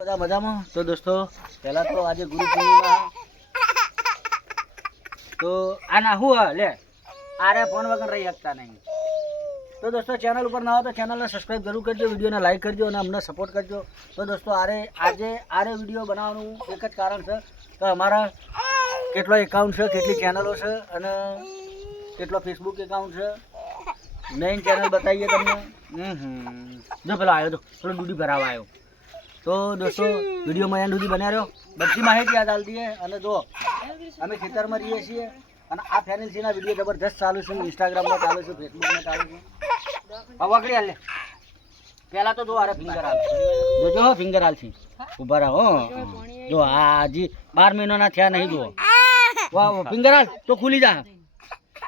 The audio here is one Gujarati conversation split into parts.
બધા મજામાં? તો દોસ્તો પહેલા તો આજે ગુરુ પૂર્ણિમા. તો આ ના હું લે આરે ફોન વગર રહી શકતા નહીં. તો દોસ્તો ચેનલ ઉપર ના હોય તો ચેનલને સબસ્ક્રાઈબ જરૂર કરજો વિડીયોને લાઈક કરજો અને અમને સપોર્ટ કરજો. તો દોસ્તો આરે આજે આરે વીડિયો બનાવવાનું એક જ કારણ છે કે અમારા કેટલો એકાઉન્ટ છે કેટલી ચેનલો છે અને કેટલો ફેસબુક એકાઉન્ટ છે. મેઇન ચેનલ બતાવીએ તમને. હમ હમ. જો પેલો આવ્યો તો પેલો ડૂડી ભરાવા આવ્યો તો દોસ્તો વિડીયોમાં એન્ડ સુધી બન્યા રહ્યો બધી માહિતી યાદ આવતી છે અને જો અમે ખેતરમાં રહીએ છીએ અને આ ફેનલસીના વીડિયો જબરદસ્ત ચાલુ છે ઇન્સ્ટાગ્રામમાં ચાલુ છે ફેસબુકમાં ચાલુ છે. હવે વગડી હાલે પહેલાં તો જો આરે ફિંગર હાલ જોજો ફિંગર હાલ છે ઊભા રહો. જો હજી બાર મહિનાના થયા નહીં જુઓ. વાહ, ફિંગર હાલ તો ખુલી જા.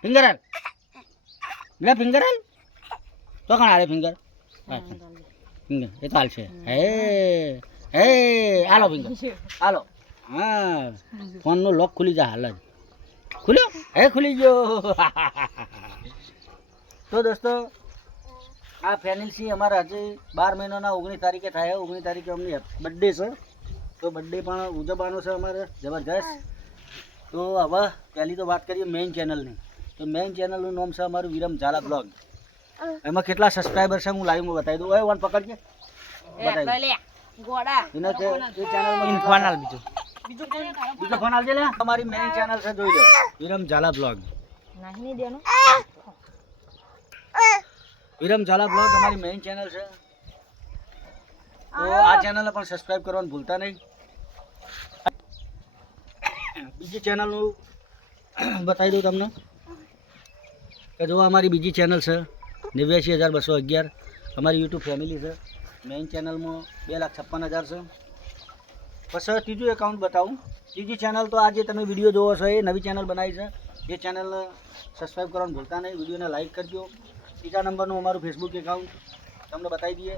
ફિંગર હાલ લે ફિંગર હાલ તો કાણ હાલે ફિંગર એ તો હાલશે હે હે હાલો ફિંગર હાલો. હા ફોનનો લોક ખુલી જા હાલ જ. ખુલ્યો? હે ખુલી ગયો. તો દોસ્તો આ ફેનિલસી અમારા હજી બાર મહિનાના ઓગણીસ તારીખે થાય. ઓગણીસ તારીખે અમને બર્થડે છે. તો બર્થડે પણ ઉજવવાનો છે અમારે. જબરજસ્ત. તો હવે પહેલી તો વાત કરીએ મેઇન ચેનલની તો મેઇન ચેનલનું નામ છે અમારું વિરમ ઝાલા બ્લોગ એમાં કેટલા સબસ્ક્રાઇબર છે? હું લાઈવમાં બતાવી દઉં. ઓય વન પકડ કે એ અમારી મેઇન ચેનલ છે જોઈ લો. વિરમ ઝાલા બ્લોગ વિરમ ઝાલા બ્લોગ અમારી મેઇન ચેનલ છે. તો આ ચેનલને પણ સબસ્ક્રાઇબ કરવાનું ભૂલતા નહીં. બીજી ચેનલનું બતાવી દઉં તમને. કે જો અમારી બીજી ચેનલ છે. નેવ્યાસી હજાર બસો અગિયાર. અમારી યુટ્યુબ ફેમિલી છે. મેઇન ચેનલમાં બે લાખ છપ્પન હજાર છે. પછી ત્રીજું એકાઉન્ટ બતાવું. ત્રીજી ચેનલ તો આજે તમે વીડિયો જોવો છો એ નવી ચેનલ બનાવી છે. એ ચેનલ સબસ્ક્રાઈબ કરવાનું ભૂલતા નહીં. વિડીયોને લાઈક કરજો. ત્રીજા નંબરનું અમારું ફેસબુક એકાઉન્ટ તમને બતાવી દઈએ.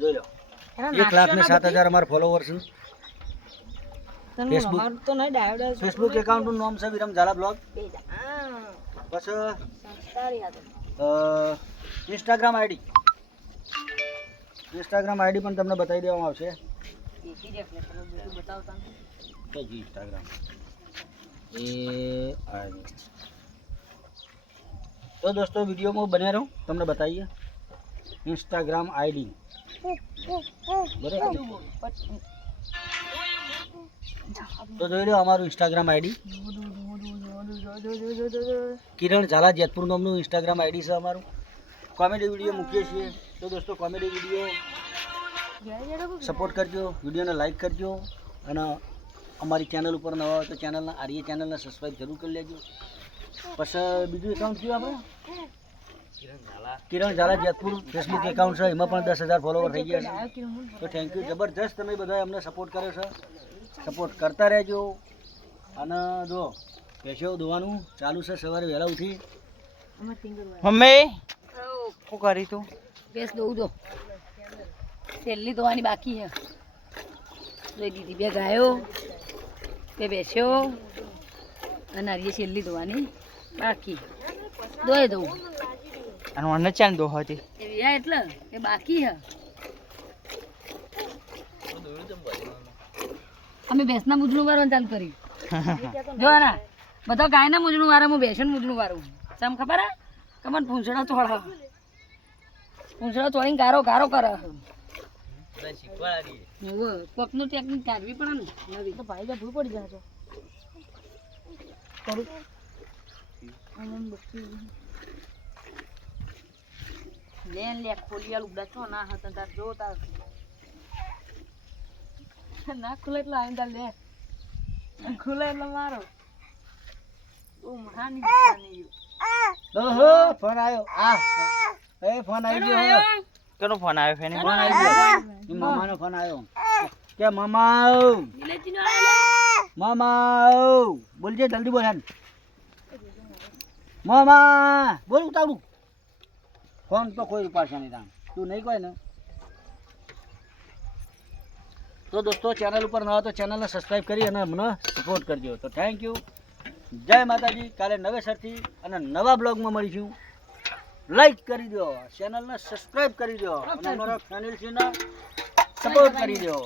જોઈ લો. એક લાખ ને સાત હજાર અમારા ફોલોવર છે. ફેસબુક એકાઉન્ટનું નામ છે વિરમ ઝાલા બ્લોગ. પછી અ, ઇન્સ્ટાગ્રામ આઈડી ઇન્સ્ટાગ્રામ આઈડી પણ તમને બતાવી દેવામાં આવશે. જી ઇન્સ્ટાગ્રામ એ તો દોસ્તો, વિડીયોમાં બન્યા રહો. તમને બતાવીએ. ઇન્સ્ટાગ્રામ આઈડી બરાબર? તો જોઈ લો અમારું ઇન્સ્ટાગ્રામ આઈડી કિરણ ઝાલા જેતપુર નામનું ઇન્સ્ટાગ્રામ આઈડી છે અમારું. કોમેડી વીડિયો મૂકીએ છીએ. તો દોસ્તો કોમેડી વીડિયો સપોર્ટ કરજો વિડીયોને લાઈક કરજો અને અમારી ચેનલ ઉપર નવા તો ચેનલના આર્ય ચેનલને સબસ્ક્રાઈબ જરૂર કરી લેજો. પછી બીજું એકાઉન્ટ કયું આપણે કિરણ ઝાલા જેતપુર ફેસબુક એકાઉન્ટ છે. એમાં પણ દસ હજાર ફોલોવર થઈ ગયા છે. તો થેન્ક યુ જબરજસ્ત તમે બધા અમને સપોર્ટ કર્યો છે. સપોર્ટ કરતા રહેજો. અને જો પેશો ધોવાનું ચાલુ છે સવારે વહેલા ઉઠી. મમ્મી? શું કરી તું? ભેંસ દઉં તો છેલ્લી ધોવાની બાકી છે. લઈ દીધી બે ગાયો બે બેસ્યો અને હરીએ છેલ્લી ધોવાની બાકી. દોય દઉં. અને મને ચાલ દો હતી એટલે એ બાકી છે. અમે ભેંસના મૂજણું મારવાનું ચાલુ કર્યું. જો ના બધા ગાયના મૂજણું વારે હું બેસન મૂજણું વારું સમ ખબર હે? કમન પૂંછડા તોડા પૂંછડા તોડીને ગારો ગારો કરે. કોકનું ટેકનિક કાઢવી પડે ને. નવી. તો ભાઈ જા ભૂલ પડી જાય તો. બધી. લે ખોલિયા લુગડા છો. ના હતા તાર જો તાર. ના ખુલે એટલે આવીને તાર લે. ખુલે એટલે મારો. મહાની દુકાની ઓહો ફોન આવ્યો. આ એ ફોન આવી ગયો. કેનો ફોન આવ્યો? ફેની ફોન આવી ગયો. ઈ મામાનો ફોન આવ્યો. કે મામા. મામા બોલજે જલ્દી બોલ હેન. મામા બોલ ઉતારું ફોન તો કોઈ ઉપાડશે નહીં તાણ. તું નહીં કોઈ ને. તો દોસ્તો ચેનલ ઉપર ન હોય તો ચેનલને સબસ્ક્રાઈબ કરી અને અમને સપોર્ટ કરજો. તો થેન્ક યુ જય માતાજી, કાલે નવેસરથી અને નવા બ્લોગમાં મળીશું લાઈક કરી દો ચેનલને સબસ્ક્રાઇબ કરી દો, અને અમારા ફેનિલ સપોર્ટ કરી દો.